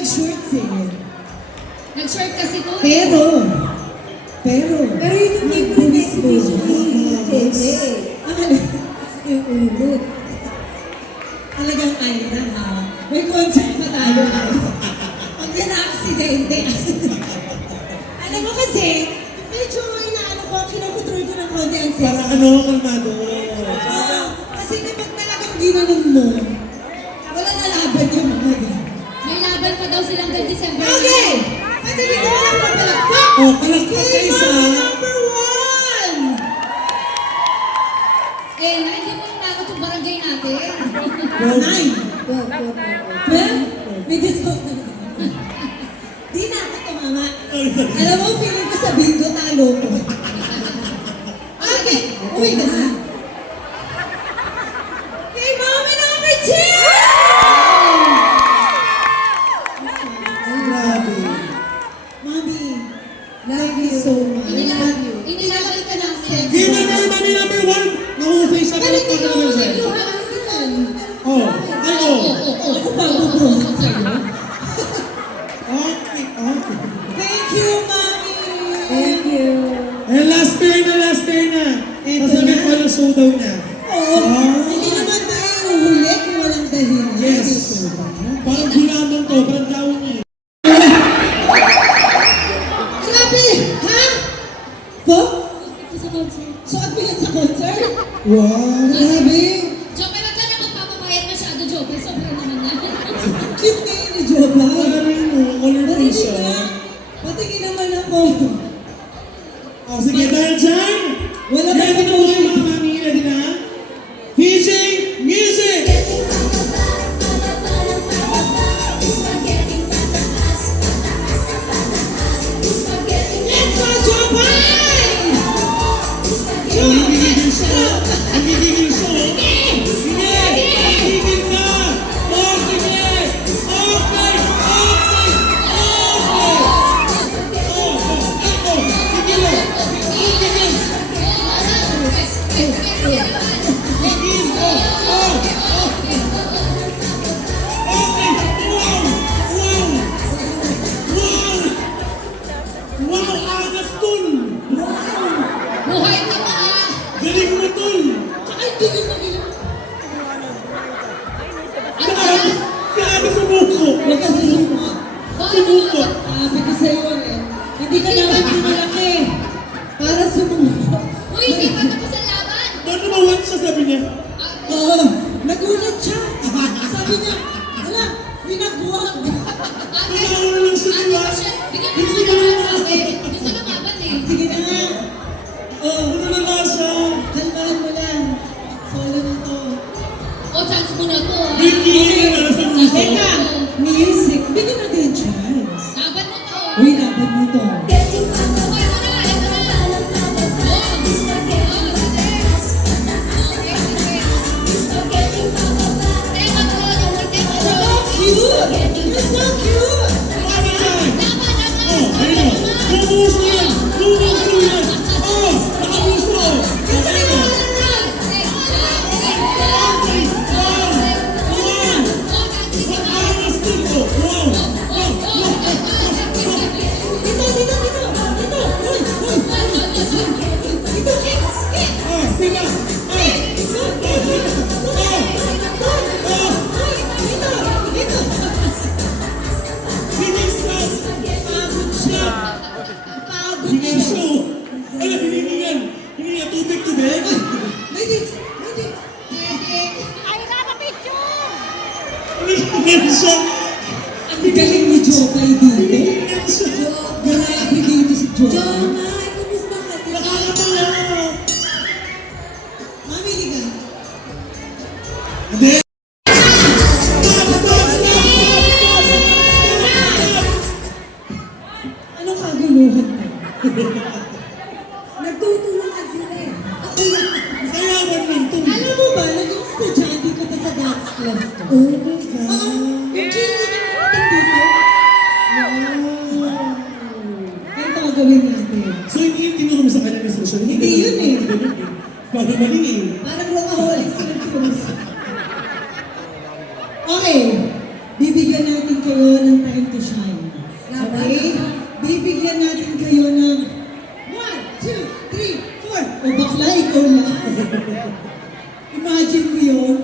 nag-shorts eh. Nag-short kasi ko. Pero yun yung nag-buwis mo. Yung ulo. Talagang ay na ha. May concert pa tayo ha. Pag yan na-aksidente. Alam mo kasi, medyo inaano ko, kinokontrol ko ng konti ang sex. Para ano, kalmado. Kasi kapag talagang ginanon mo, wala na laban yung mga yan. May laban pa daw silang hanggang December. Okay! Pati dito wala pa palakpak! Oh, palakpak kayo sa... Number 1! Eh, hindi mo nakakot yung barangay natin. 9! Well, may discount na naman. Di na ako tumama. Alam mo, feeling ko sa bingo talo ko. Okay, uwi ka na. Kay Mami number 2! Grabe. Mami, love you so much. Inilalagay ka namin. Give me my money number 1. Nahusay sa Pero hindi ko naman siya. nagluhaan. Oh, ay oh. Ako pa bubuhat sa'yo. Okay. Thank you, Mami! Thank you. And last turn na. Ito Sasabihin na. ko ng showdown na. Oo, hindi naman tayo huli kung walang dahilan. Yes. Ito ba? Parang gulamang to, parang gawin niya. Grabe! Ha? Po? Suot mo yan sa concert? Wow. Grabe! Joke, wag ka na magpapapayat masyado, Joke. Sobrang naman na. Cute na yun ni Joba. Parang mo, colorful Patingin siya. nga. Patingin naman ako. Oh, sige, dahil dyan. Wala ba Ready na ito? ulit mga mami, ready na? DJ Music! Let's go, Joba! Ang gigigil siya. Ang gigigil siya. Sige! Gigigil ka! Oh, sige! Okay! Gigil na! Gigil! Gigil! Okay! Wow! Agas tol! Buhay ka pa! Galing mo tol! Ay, gigil na gigil. Ang talas! Kaaga sa buko! Huwag ka sumukot. Sumuko! Sabi ko sa'yo eh. Hindi ka naman pinalaki. Para sumukot. Uy, hindi pa tapos ang laban! Paano mawan siya sabi niya? Oo, nagulat siya. Sabi niya, hala, pinagbuwag. Kailangan lang siya diba? Bigyan mo siya ng chance eh. Gusto lumaban eh. Sige na nga. Oh, Ano na nga siya? kalmahan mo lang. Solo na to. O, chance mo na to ah. Bigyan na lang sa puso. Teka, music. Bigyan natin yung chance. Laban mo to. Uy, laban mo to. Okay mo na, ito na. Cute! You're so cute! Tama yan! Oh, ayun o. Bumuhos mo yan! Bumuhos mo yan! Oh, nakabuso o. Ayun o. Okay, wow! Wow! Sa angas din o. Wow! Dito! Uy! Dito! Ah, sila! Ah! Sinisas! Pagod siya. Pagod Hiningan siya. siya o. Ala, hiningan! Hiningan, tubig! Ladies! Hiningan siya! Ang galing ni Jobay dito. Hiningan siya! Grabe dito si Jobay. Jomay, kumusta ka? Nakakatawa! Mami, liga. Hindi! Anong kaguluhan mo? Nagtutulungan sila eh. Ako yan. Sayawan lang to! Alam mo ba, naging estudyante ko pa sa dance class ko. Oh my God! Yung kilo niya natin dito. Ganito ang gawin natin. So, hindi yung tinuro mo sa kanya ng social media? Hindi yun eh. Mali eh. Parang workaholic sila close. Okay. Bibigyan natin kayo ng time to Imagine mo yun,